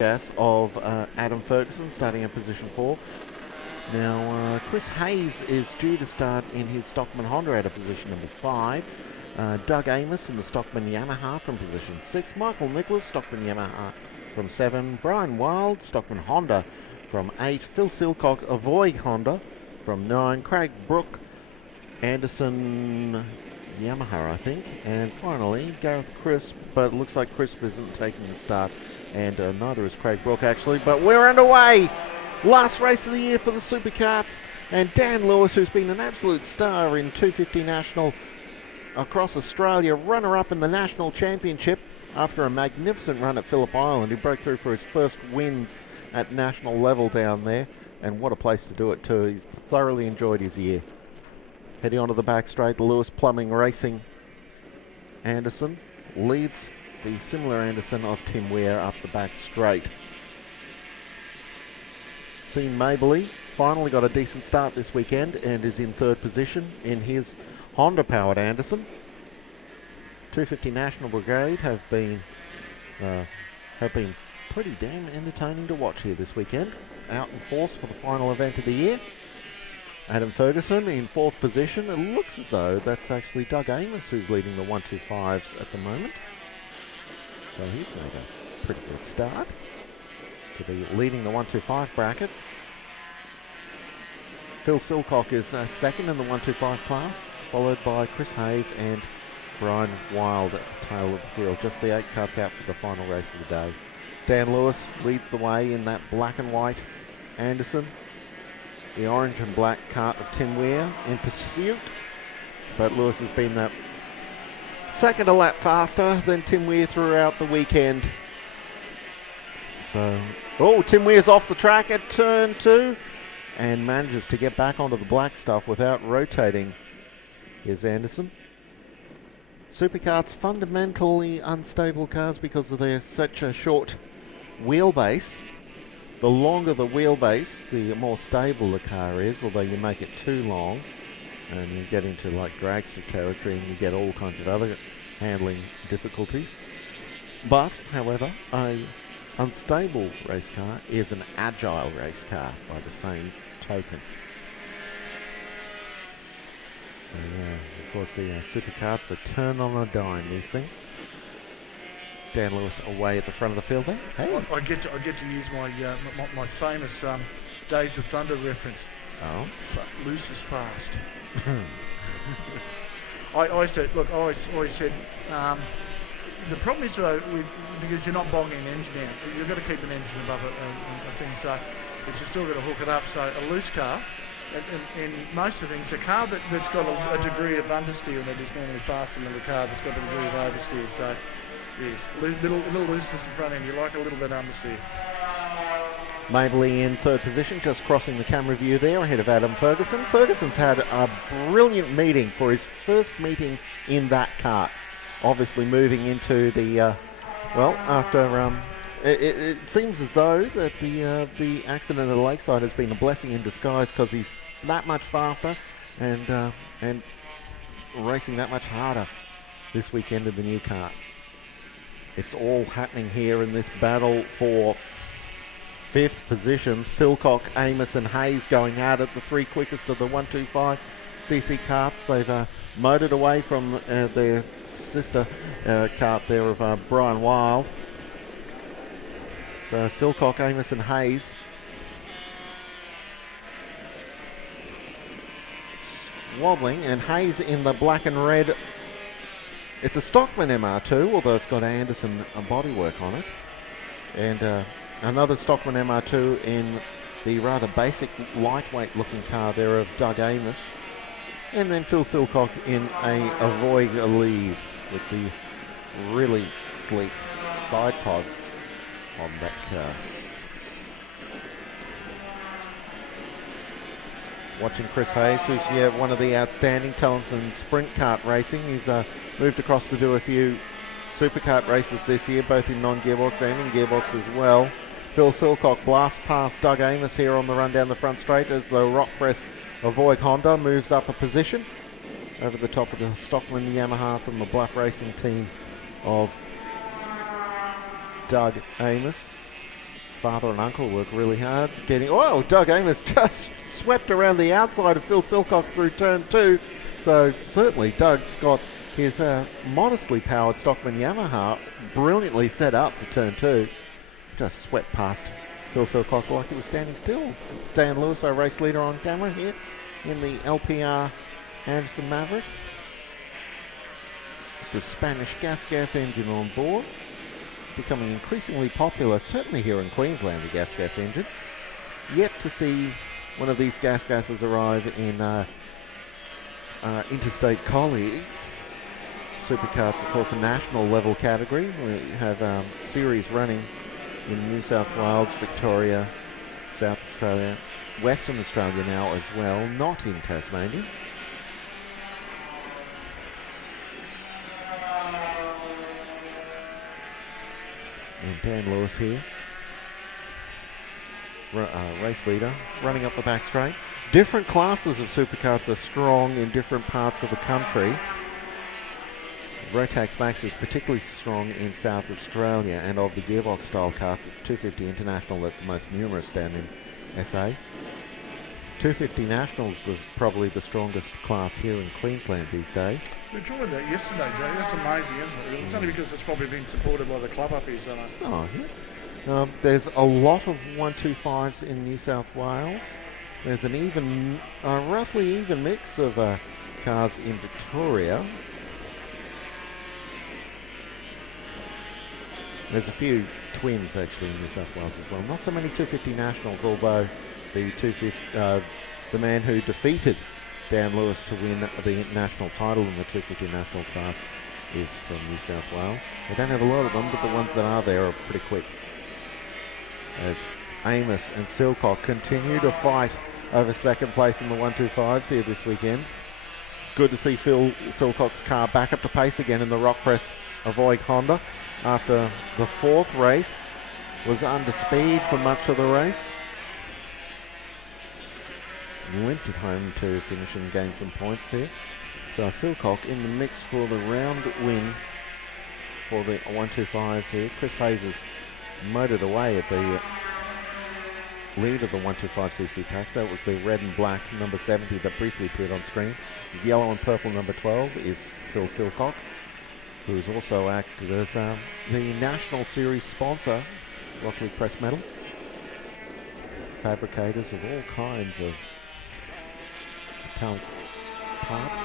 gas of Adam Ferguson starting in position 4. Now Chris Hayes is due to start in his Stockman Honda out of position number 5. Doug Amiss in the Stockman Yamaha from position 6. Michael Nicholas, Stockman Yamaha from 7. Brian Wild, Stockman Honda from 8. Phil Silcock, Avoig Honda from 9. Craig Brook, Anderson Yamaha, I think. And finally, Gareth Crisp, but it looks like Crisp isn't taking the start, and neither is Craig Brook actually. But we're underway! Last race of the year for the Superkarts, and Dan Lewis, who's been an absolute star in 250 National across Australia, runner-up in the National Championship after a magnificent run at Phillip Island. He broke through for his first wins at national level down there, and what a place to do it too. He's thoroughly enjoyed his year. Heading onto the back straight, the Lewis Plumbing Racing Anderson leads the similar Anderson of Tim Weir up the back straight. Sean Mabley finally got a decent start this weekend and is in third position in his Honda-powered Anderson. 250 National Brigade have been pretty damn entertaining to watch here this weekend. Out in force for the final event of the year. Adam Ferguson in fourth position. It looks as though that's actually Doug Amiss who's leading the 125s at the moment. So he's made a pretty good start to be leading the 125 bracket. Phil Silcock is second in the 125 class, followed by Chris Hayes and Brian Wild at the tail of the field. Just the 8 carts out for the final race of the day. Dan Lewis leads the way in that black and white Anderson. The orange and black cart of Tim Weir in pursuit, but Lewis has been that second a lap faster than Tim Weir throughout the weekend. So, Tim Weir's off the track at turn 2 and manages to get back onto the black stuff without rotating. Here's Anderson. Superkarts, fundamentally unstable cars because of their such a short wheelbase. The longer the wheelbase, the more stable the car is, although you make it too long and you get into like dragster territory and you get all kinds of other handling difficulties. But, however, a unstable race car is an agile race car by the same token. So yeah, of course the Superkarts, they turn on a dime, these things. Dan Lewis away at the front of the field there. Hey. I get to use my famous Days of Thunder reference. Oh. Loose is fast. I always said the problem is because you're not bogging an engine down. You've got to keep an engine above a thing, so but you still got to hook it up. So a loose car, and most of the things, a car that's got a degree of understeer and that is normally faster than the car that's got a degree of oversteer. So yes, little looseness in front end. You like a little bit understeer. Mabley in third position, just crossing the camera view there ahead of Adam Ferguson. Ferguson's had a brilliant meeting for his first meeting in that kart. Obviously moving into the, after, it seems as though that the accident at the lakeside has been a blessing in disguise because he's that much faster and racing that much harder this weekend in the new kart. It's all happening here in this battle for 5th position. Silcock, Amiss and Hayes going out at the 3 quickest of the 125 cc karts. They've motored away from their sister kart there of Brian Wild. So Silcock, Amiss and Hayes wobbling, and Hayes in the black and red. It's a Stockman MR2, although it's got Anderson bodywork on it. And another Stockman MR2 in the rather basic, lightweight looking car there of Doug Amiss. And then Phil Silcock in a Avoig Honda with the really sleek side pods on that car. Watching Chris Hayes, who's one of the outstanding talents in sprint kart racing. He's moved across to do a few Superkart races this year, both in non-gearbox and in gearbox as well. Phil Silcock blasts past Doug Amiss here on the run down the front straight as the Rock Press Avoig Honda moves up a position over the top of the Stockman Yamaha from the Bluff Racing team of Doug Amiss. father and uncle work really hard getting... Oh, Doug Amiss just swept around the outside of Phil Silcock through turn 2. So certainly Doug's got his modestly powered Stockman Yamaha brilliantly set up for turn 2. Just swept past Phil Silcock like he was standing still. Dan Lewis, our race leader, on camera here in the LPR Anderson Maverick. The Spanish gas engine on board, becoming increasingly popular, certainly here in Queensland, the gas engine. Yet to see one of these gases arrive in interstate colleagues. Superkarts, of course, a national level category. We have series running in New South Wales, Victoria, South Australia, Western Australia now as well, not in Tasmania. And Dan Lewis here, race leader, running up the back straight. Different classes of superkarts are strong in different parts of the country. Rotax Max is particularly strong in South Australia, and of the gearbox style karts, it's 250 International that's the most numerous down in SA. 250 Nationals was probably the strongest class here in Queensland these days. We enjoyed that yesterday, Joe. That's amazing, isn't it? It's only because it's probably been supported by the club up here, so Oh, yeah. There's a lot of 125s in New South Wales. There's an even, roughly even mix of cars in Victoria. There's a few twins actually in New South Wales as well. Not so many 250 Nationals, although the the man who defeated Dan Lewis to win the national title in the 250 national class is from New South Wales. They don't have a lot of them, but the ones that are there are pretty quick. As Amiss and Silcock continue to fight over second place in the 125s here this weekend. Good to see Phil Silcock's car back up to pace again in the Rock Press Avoig Honda after the fourth race was under speed for much of the race. Limped it home to finish and gain some points here. So Silcock in the mix for the round win for the 125s here. Chris Hayes has motored away at the lead of the 125cc pack. That was the red and black number 70 that briefly appeared on screen. The yellow and purple number 12 is Phil Silcock, who has also acted as the National Series sponsor, Rockley Press Metal. Fabricators of all kinds of metallic parts.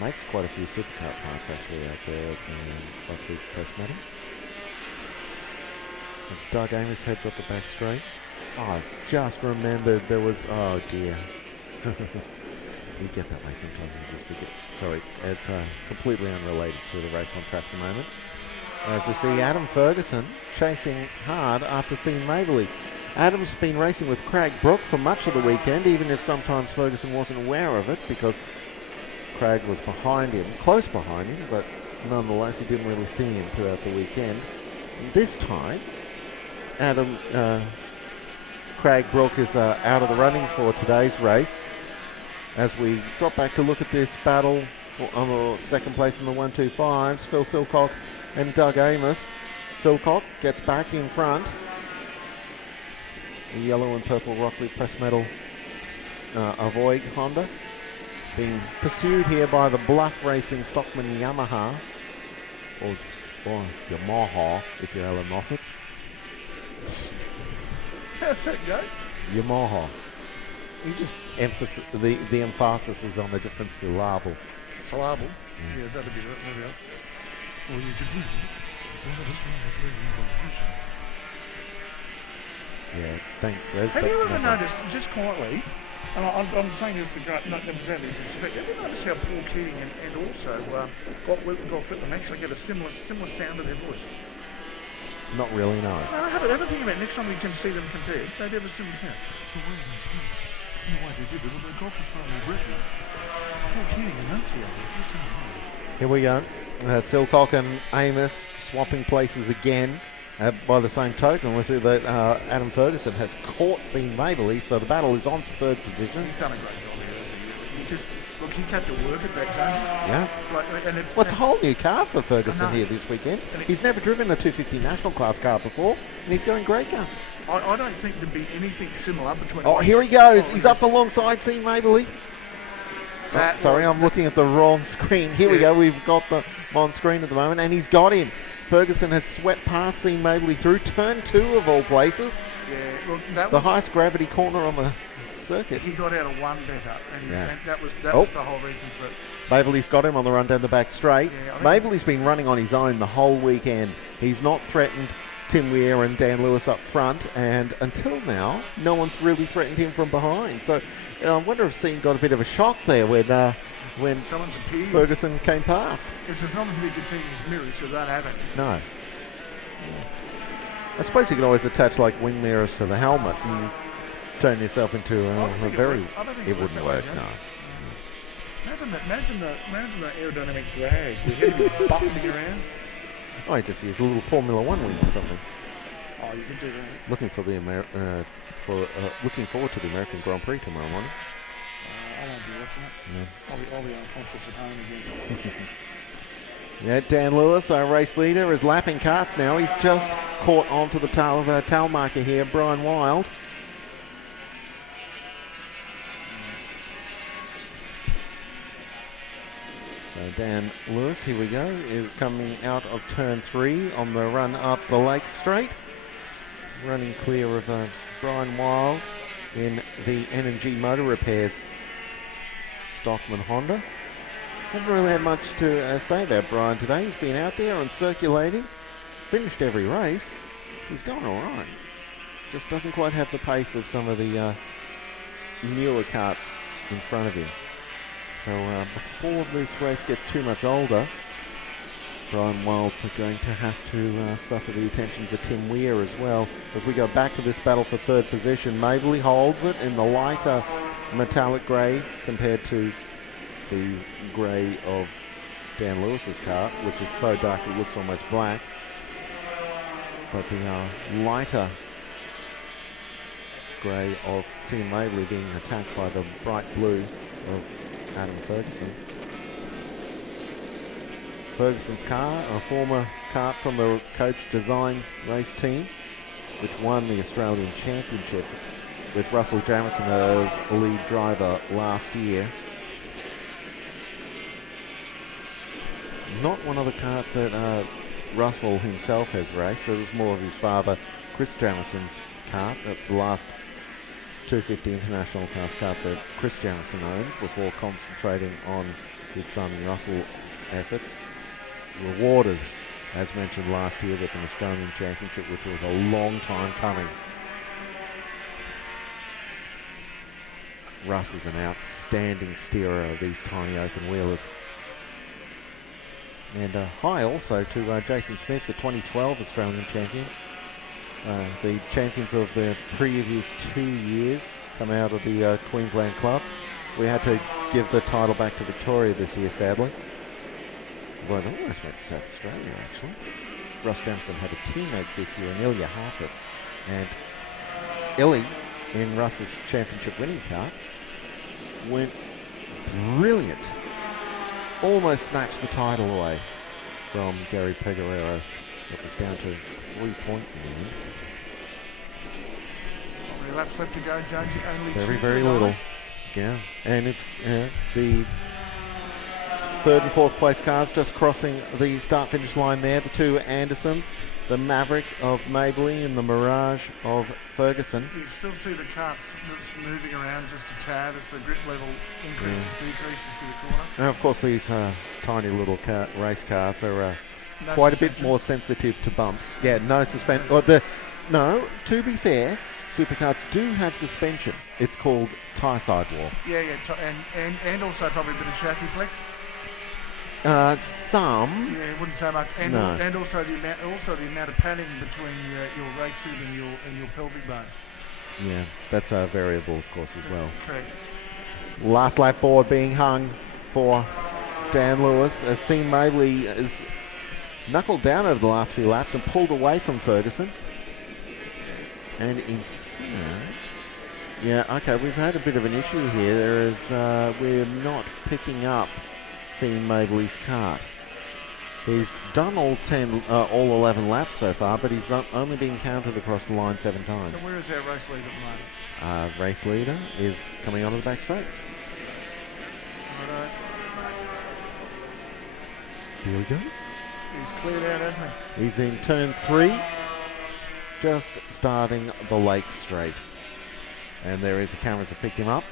Makes quite a few supercar parts actually out there at Rockley Press Metal. Doug Amiss heads up the back straight. Oh, I just remembered there was, oh dear. We get that way sometimes. Sorry, it's completely unrelated to the race on track at the moment. As we see Adam Ferguson chasing hard after seeing Mabley. Adam's been racing with Craig Brook for much of the weekend, even if sometimes Ferguson wasn't aware of it because Craig was behind him, close behind him, but nonetheless he didn't really see him throughout the weekend. And this time, Craig Brook is out of the running for today's race. As we drop back to look at this battle on the second place in the 125s, Phil Silcock and Doug Amiss. Silcock gets back in front. The yellow and purple Rockley Press Metal Avoig Honda being pursued here by the Bluff Racing Stockman Yamaha, or Yamaha if you're Alan Moffat. How's that go? Yamaha. You just emphasis the emphasis is on a different syllable. Syllable? Yeah, that'd be maybe else. Well, you could do Yeah, thanks, Rez. Have you ever noticed, just quietly, and I'm saying this to not necessarily disrespect, have you noticed how Paul Keating and also Golf Whitlam actually get a similar sound to their voice? Not really, no. No, have a think about it. Next time we can see them compared, they'd have a similar sound. I don't know why they did it, but the golf is probably breathy. Paul Keating enunciated. Here we go. Silcock and Amiss swapping places again. By the same token, we see that Adam Ferguson has caught Sean Mabley, so the battle is on for third position. He's done a great job here, hasn't he? Because look, he's had to work at that, don't Yeah. he? Like, and it's Well, it's a whole new car for Ferguson here this weekend. And He's never driven a 250 national class car before, and he's going great guns. I don't think there'd be anything similar between. Oh, here he goes. He's up alongside Team Mabley. Sorry, I'm looking at the wrong screen. Here we go. We've got them on screen at the moment, and he's got him. Ferguson has swept past Team Mabley through turn 2 of all places. Yeah, well, that the was highest gravity corner on the circuit. He got out of one better, and that was the whole reason for it. Mabley's got him on the run down the back straight. Yeah, Mabley's been running on his own the whole weekend. He's not threatened Tim Weierand Dan Lewis up front, and until now, no one's really threatened him from behind. So I wonder if Sean got a bit of a shock there when someone's appeared. Ferguson came past. It's as long as we can see his mirrors, so that haven't. No. I suppose you can always attach like wing mirrors to the helmet and turn yourself into a very. It wouldn't work. No. Imagine the aerodynamic drag. Your head be buffeting around. Oh, I just use a little Formula One wing or something. Oh, you can do that. Looking for the looking forward to the American Grand Prix tomorrow morning. I won't be watching it. No. I'll be unconscious at home again. Yeah, Dan Lewis, our race leader, is lapping karts now. He's just caught onto the tail of our tail marker here, Brian Wild. So Dan Lewis, here we go, is coming out of turn 3 on the run up the Lake Straight. Running clear of Brian Wild in the N&G Motor Repairs Stockman Honda. Haven't really had much to say about Brian today. He's been out there and circulating, finished every race. He's going all right. Just doesn't quite have the pace of some of the newer karts in front of him. So before this race gets too much older, Brian Wild's going to have to suffer the attentions of Tim Weir as well. As we go back to this battle for third position, Mabley holds it in the lighter metallic grey compared to the grey of Dan Lewis's car, which is so dark it looks almost black. But the lighter grey of Team Mabley being attacked by the bright blue of Adam Ferguson. Ferguson's car, a former kart from the Coach Design race team, which won the Australian Championship with Russell Jamison as lead driver last year. Not one of the karts that Russell himself has raced. It was more of his father, Chris Jamison's kart. That's the last 250 International class kart that Chris Jamison owned before concentrating on his son Russell's efforts. Rewarded, as mentioned last year, with an Australian Championship, which was a long time coming. Russ is an outstanding steerer of these tiny open wheelers. And hi also to Jason Smith, the 2012 Australian champion. The champions of the previous 2 years come out of the Queensland club. We had to give the title back to Victoria this year, sadly. Well, they almost went to South Australia, actually. Ross Jamison had a teammate this year in Ilya Harfus. And Illy, in Russ's championship winning car, went brilliant. Almost snatched the title away from Gary Peguero. It was down to 3 points in the end. How many laps left to go, Jonesy? Only very little. Yeah, and it's the third and fourth place cars just crossing the start-finish line there. The two Andersons, the Maverick of Mabley and the Mirage of Ferguson. You still see the carts that's moving around just a tad as the grip level increases, decreases to the corner. And of course these tiny little race cars are quite a bit more sensitive to bumps. Yeah, no suspension. No, to be fair, superkarts do have suspension. It's called tyre sidewall. Yeah, and also probably a bit of chassis flex. Some. Yeah, it wouldn't say much. And, no. And also the amount of padding between your race suit and your pelvic bones. Yeah, that's a variable, of course, as well. Correct. Last lap board being hung for Dan Lewis as Team Mabley is knuckled down over the last few laps and pulled away from Ferguson. And in fact, Yeah, okay, we've had a bit of an issue here. There is, we're not picking up Sean Mabley's kart. He's done all 11 laps so far, but he's only been counted across the line 7 times. So where is our race leader at the moment? Race leader is coming onto the back straight. Righto. Here we go. He's cleared out, hasn't he? He's in turn 3, just starting the Lake Straight. And there is the cameras that pick him up,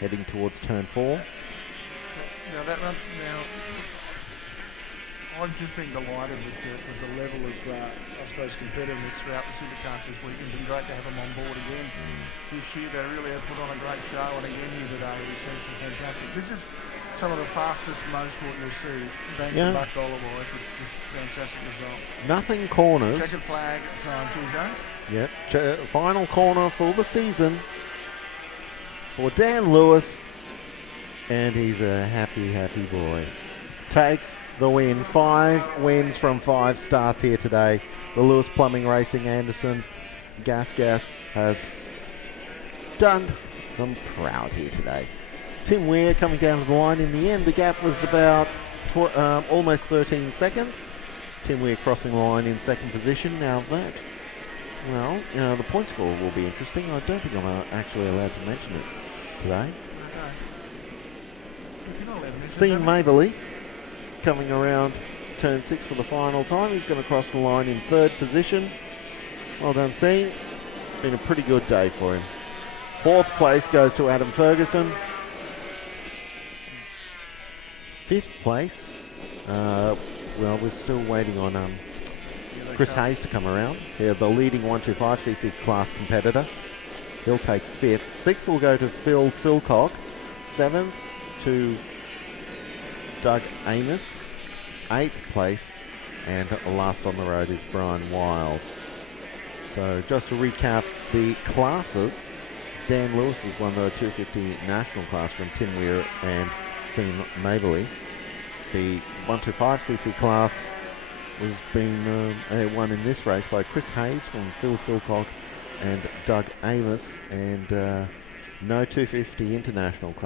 heading towards turn 4. Now that run, I've just been delighted with the level of, I suppose, competitiveness throughout the Supercars this week. It's been great to have them on board again. This year they really have put on a great show, and again here today we've seen some fantastic. This is some of the fastest motorsport you'll see, bang for buck dollar-wise. It's just fantastic as well. Nothing corners. Checkered flag at time, Tim Jones. Yep, final corner for the season for Dan Lewis, and he's a happy, happy boy. Takes the win. 5 wins from 5 starts here today. The Lewis Plumbing Racing Anderson Gas has done them proud here today. Tim Weir coming down to the line. In the end, the gap was about almost 13 seconds. Tim Weir crossing the line in 2nd position. Now that, well, the point score will be interesting. I don't think I'm actually allowed to mention it today. Sean Mabley coming around turn 6 for the final time. He's going to cross the line in 3rd position. Well done, Sean. Been a pretty good day for him. 4th place goes to Adam Ferguson. 5th place, well, we're still waiting on Chris Hayes to come around. Yeah, the leading 125cc class competitor. He'll take 5th. 6th will go to Phil Silcock. 7th to Doug Amiss. 8th place, and last on the road is Brian Wild. So just to recap the classes, Dan Lewis has won the 250 national class from Tim Weir and Sean Mabley. The 125cc class was being won in this race by Chris Hayes from Phil Silcock and Doug Amiss, and no 250 international class